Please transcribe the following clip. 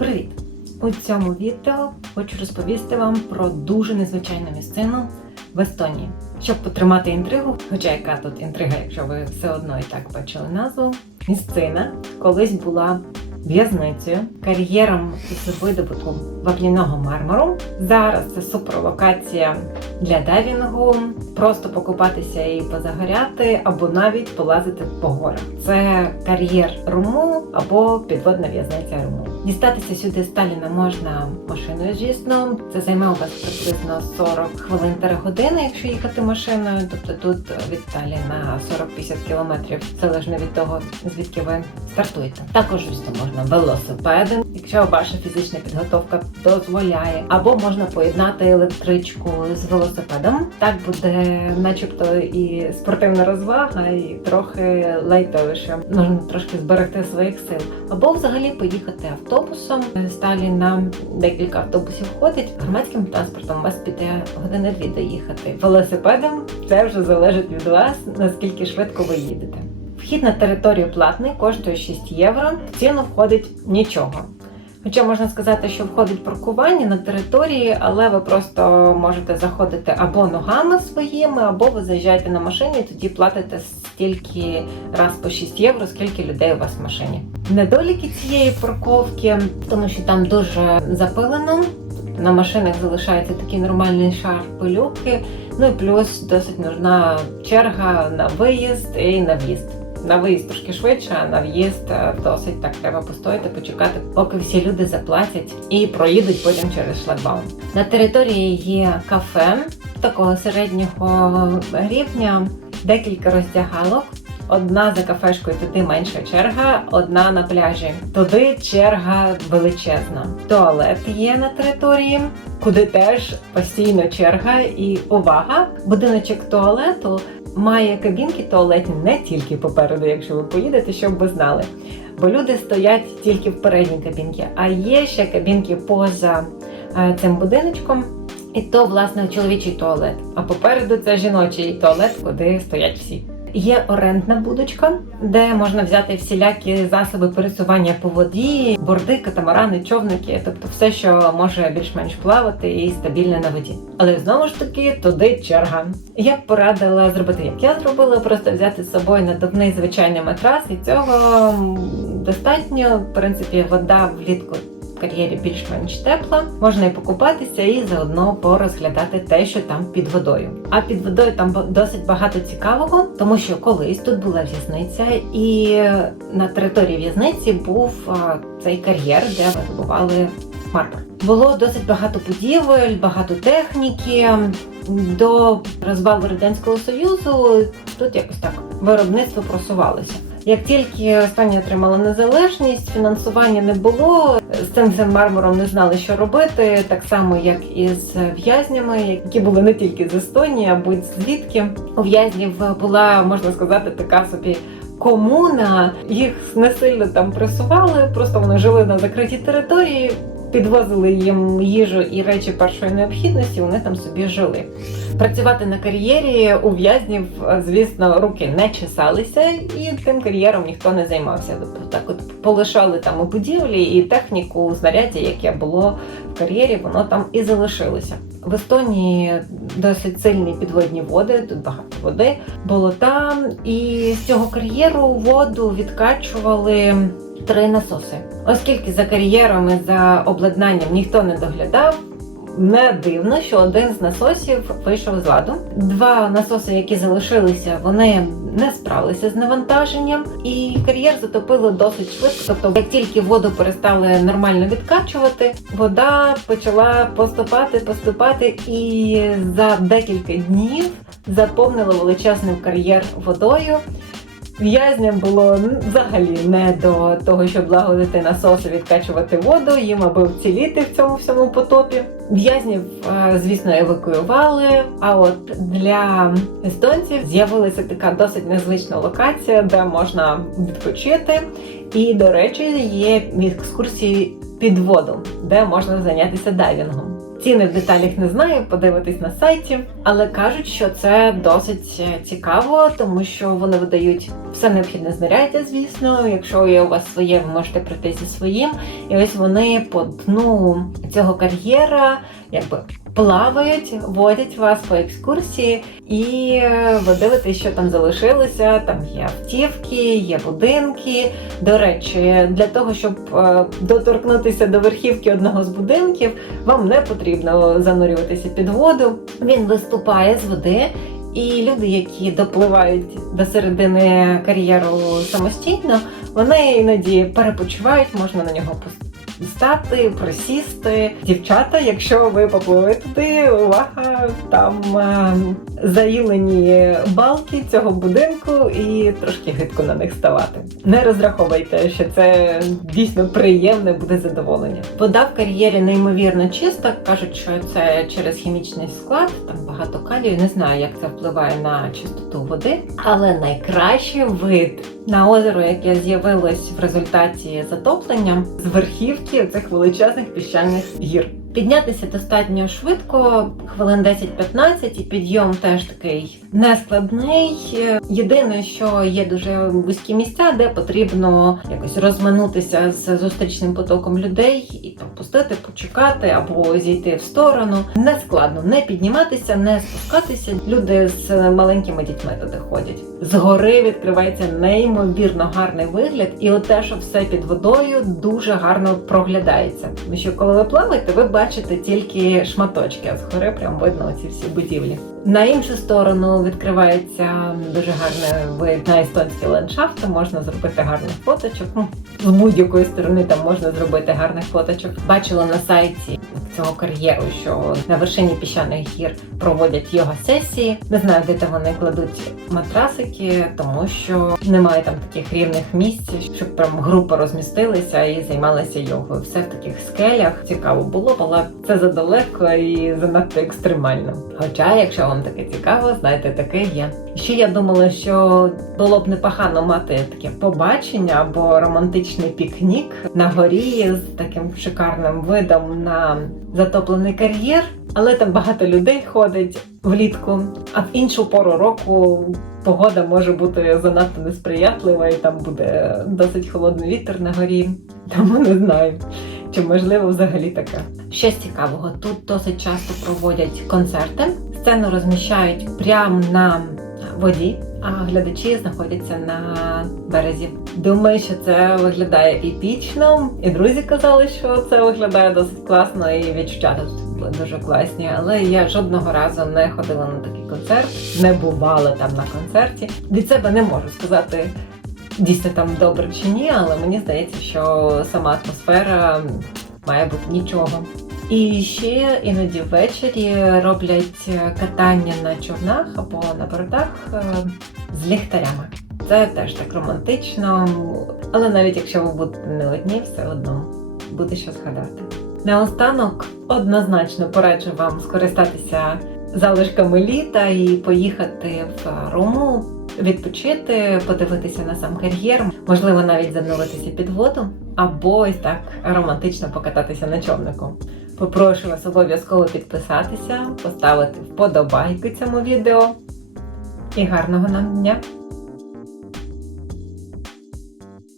Привіт! У цьому відео хочу розповісти вам про дуже незвичайну місцину в Естонії. Щоб потримати інтригу, хоча яка тут інтрига, якщо ви все одно і так бачили назву, місцина колись була в'язницею, кар'єром з видобутку вапняного мармуру. Зараз це суперлокація для дайвінгу, просто покупатися і позагоряти, або навіть полазити по горах. Це кар'єр Руму або підводна в'язниця Руму. Дістатися сюди з Таліна можна машиною, звісно. Це займе у вас приблизно 40 хвилин години, якщо їхати машиною. Тобто тут від Таліна 40-50 кілометрів, залежно від того, звідки ви стартуєте. Також, звісно, можна велосипедом, якщо ваша фізична підготовка дозволяє, або можна поєднати електричку з велосипедом. Так буде, начебто, і спортивна розвага, і трохи лайтовіше. Можна трошки зберегти своїх сил, або взагалі поїхати автобусом. З Таліна декілька автобусів ходить. Громадським транспортом вас піде години дві доїхати. Велосипедом це вже залежить від вас, наскільки швидко ви їдете. Вхід на територію платний коштує 6 євро. В ціну входить нічого. Хоча можна сказати, що входить паркування на території, але ви просто можете заходити або ногами своїми, або ви заїжджаєте на машині, і тоді платите стільки раз по 6 євро, скільки людей у вас в машині. Недоліки цієї парковки, тому що там дуже запилено. На машинах залишається такий нормальний шар пилюки. Ну і плюс досить нужна черга на виїзд і на в'їзд. На виїзд трошки швидше, а на в'їзд е, досить так треба постояти, почекати, поки всі люди заплатять і проїдуть потім через шлагбаум. На території є кафе такого середнього рівня, декілька роздягалок. Одна за кафешкою туди менша черга, одна на пляжі. Туди черга величезна. Туалет є на території, куди теж постійно черга. І увага! Будиночок туалету має кабінки туалетні не тільки попереду, якщо ви поїдете, щоб ви знали. Бо люди стоять тільки в передній кабінці, а є ще кабінки поза е, цим будиночком. І то, власне, чоловічий туалет. А попереду це жіночий туалет, куди стоять всі. Є орендна будочка, де можна взяти всілякі засоби пересування по воді, борди, катамарани, човники, тобто все, що може більш-менш плавати і стабільне на воді. Але знову ж таки туди черга. Я б порадила зробити, як я зробила, просто взяти з собою надувний звичайний матрас, і цього достатньо. В принципі, вода влітку кар'єрі більш-менш тепла, можна і покупатися і заодно порозглядати те, що там під водою. А під водою там досить багато цікавого, тому що колись тут була в'язниця, і на території в'язниці був цей кар'єр, де видобували мармур. Було досить багато будівель, багато техніки. До розвалу радянського союзу тут якось так виробництво просувалося. Як тільки Естонія отримала незалежність, фінансування не було. З цим всім мармуром не знали, що робити, так само як і з в'язнями, які були не тільки з Естонії, а будь звідки. У в'язнів була, можна сказати, така собі. Комуна їх не сильно там пресували, просто вони жили на закритій території, підвозили їм їжу і речі першої необхідності. Вони там собі жили. Працювати на кар'єрі у в'язнів, е, звісно, руки не чесалися, і тим кар'єром ніхто не займався. Тобто так от полишали там і будівлі, і техніку, знаряддя, яке було в кар'єрі, воно там і залишилося. В Естонії досить сильні підводні води, тут багато води, болота, і з цього кар'єру воду відкачували три насоси. Оскільки за кар'єром і за обладнанням ніхто не доглядав, не дивно, що один з насосів вийшов з ладу. Два насоси, які залишилися, вони не справилися з навантаженням, і кар'єр затопило досить швидко. Тобто, як тільки воду перестали нормально відкачувати, вода почала поступати, поступати, і за декілька днів заповнила величезний кар'єр водою. В'язням було взагалі не до того, щоб лагодити насоси, відкачувати воду, їм аби вціліти в цьому всьому потопі. В'язнів, е, звісно, евакуювали. А от для естонців з'явилася така досить незвична локація, де можна відпочити. І, до речі, є екскурсії під воду, де можна зайнятися дайвінгом. Ціни в деталях не знаю, подивитись на сайті, але кажуть, що це досить е, цікаво, тому що вони видають все необхідне знаряддя, звісно. Якщо є у вас своє, ви можете прийти зі своїм. І ось вони по дну цього кар'єра якби плавають, водять вас по екскурсії, і е, ви дивитесь, що там залишилося. Там є автівки, є будинки. До речі, для того, щоб е, доторкнутися до верхівки одного з будинків, вам не потрібно занурюватися під воду. Він виступає з води. І люди, які допливають до середини кар'єру самостійно, вони іноді перепочивають, можна на нього стати, присісти. Дівчата, якщо ви попливли туди, увага, там е, заїлені балки цього будинку і трошки гидко на них ставати. Не розраховуйте, що це дійсно приємне буде задоволення. Вода в кар'єрі неймовірно чиста. кажуть, що це через хімічний склад, там багато калію. Не знаю, як це впливає на чистоту води, але найкращий вид на озеро, яке з'явилось в результаті затоплення з верхівки цих величезних піщаних гір. Піднятися достатньо швидко, хвилин 10-15, і підйом теж такий нескладний. Єдине, що є дуже вузькі місця, де потрібно якось розминутися з зустрічним потоком людей і там пустити, почекати або зійти в сторону. Не складно не підніматися, не спускатися. Люди з маленькими дітьми туди ходять. Згори відкривається неймовірно гарний вигляд, і от те, що все під водою, дуже гарно проглядається. Тому що коли ви плаваєте, ви бачите тільки шматочки, а згори прям видно ці всі будівлі. На іншу сторону відкривається дуже гарний вид на естонський ландшафт. Можна зробити гарних фоточок. Ну, з будь-якої сторони там можна зробити гарних фоточок. Бачила на сайті цього кар'єру, що на вершині піщаних гір проводять йога сесії. Не знаю, де там вони кладуть матрасики, тому що немає там таких рівних місць, щоб прям група розмістилися і займалися йогою. Все в таких скелях цікаво було, але це задалеко і занадто екстремально. Хоча, якщо вам таке цікаво, знаєте, таке є. Ще я думала, що було б непогано мати таке побачення або романтичний пікнік на горі з таким шикарним видом на затоплений кар'єр, але там багато людей ходить влітку, а в іншу пору року. Погода може бути занадто несприятлива, і там буде досить холодний вітер на горі. Тому не знаю, чи можливо взагалі таке. Щось цікавого, тут досить часто проводять концерти. Сцену розміщають прямо на воді, глядачі знаходяться на березі. Думаю, що це виглядає епічно, і друзі казали, що це виглядає досить класно, і відчуття тут були дуже класні. Але я жодного разу не ходила на такий концерт, не бувала там на концерті. Від себе не можу сказати. Дійсно там добре чи ні, але мені здається, що сама атмосфера має бути нічого. І ще іноді ввечері роблять катання на човнах або на бородах е, з ліхтарями. Це теж так романтично, але навіть якщо ви будете не одні, все одно буде що згадати. Наостанок однозначно пораджу вам скористатися залишками літа і поїхати в Руму, відпочити, подивитися на сам кар'єр, можливо, навіть зануритися під воду, або ось так романтично покататися на човнику. Попрошу вас обов'язково підписатися, поставити вподобайку цьому відео. І гарного нам дня!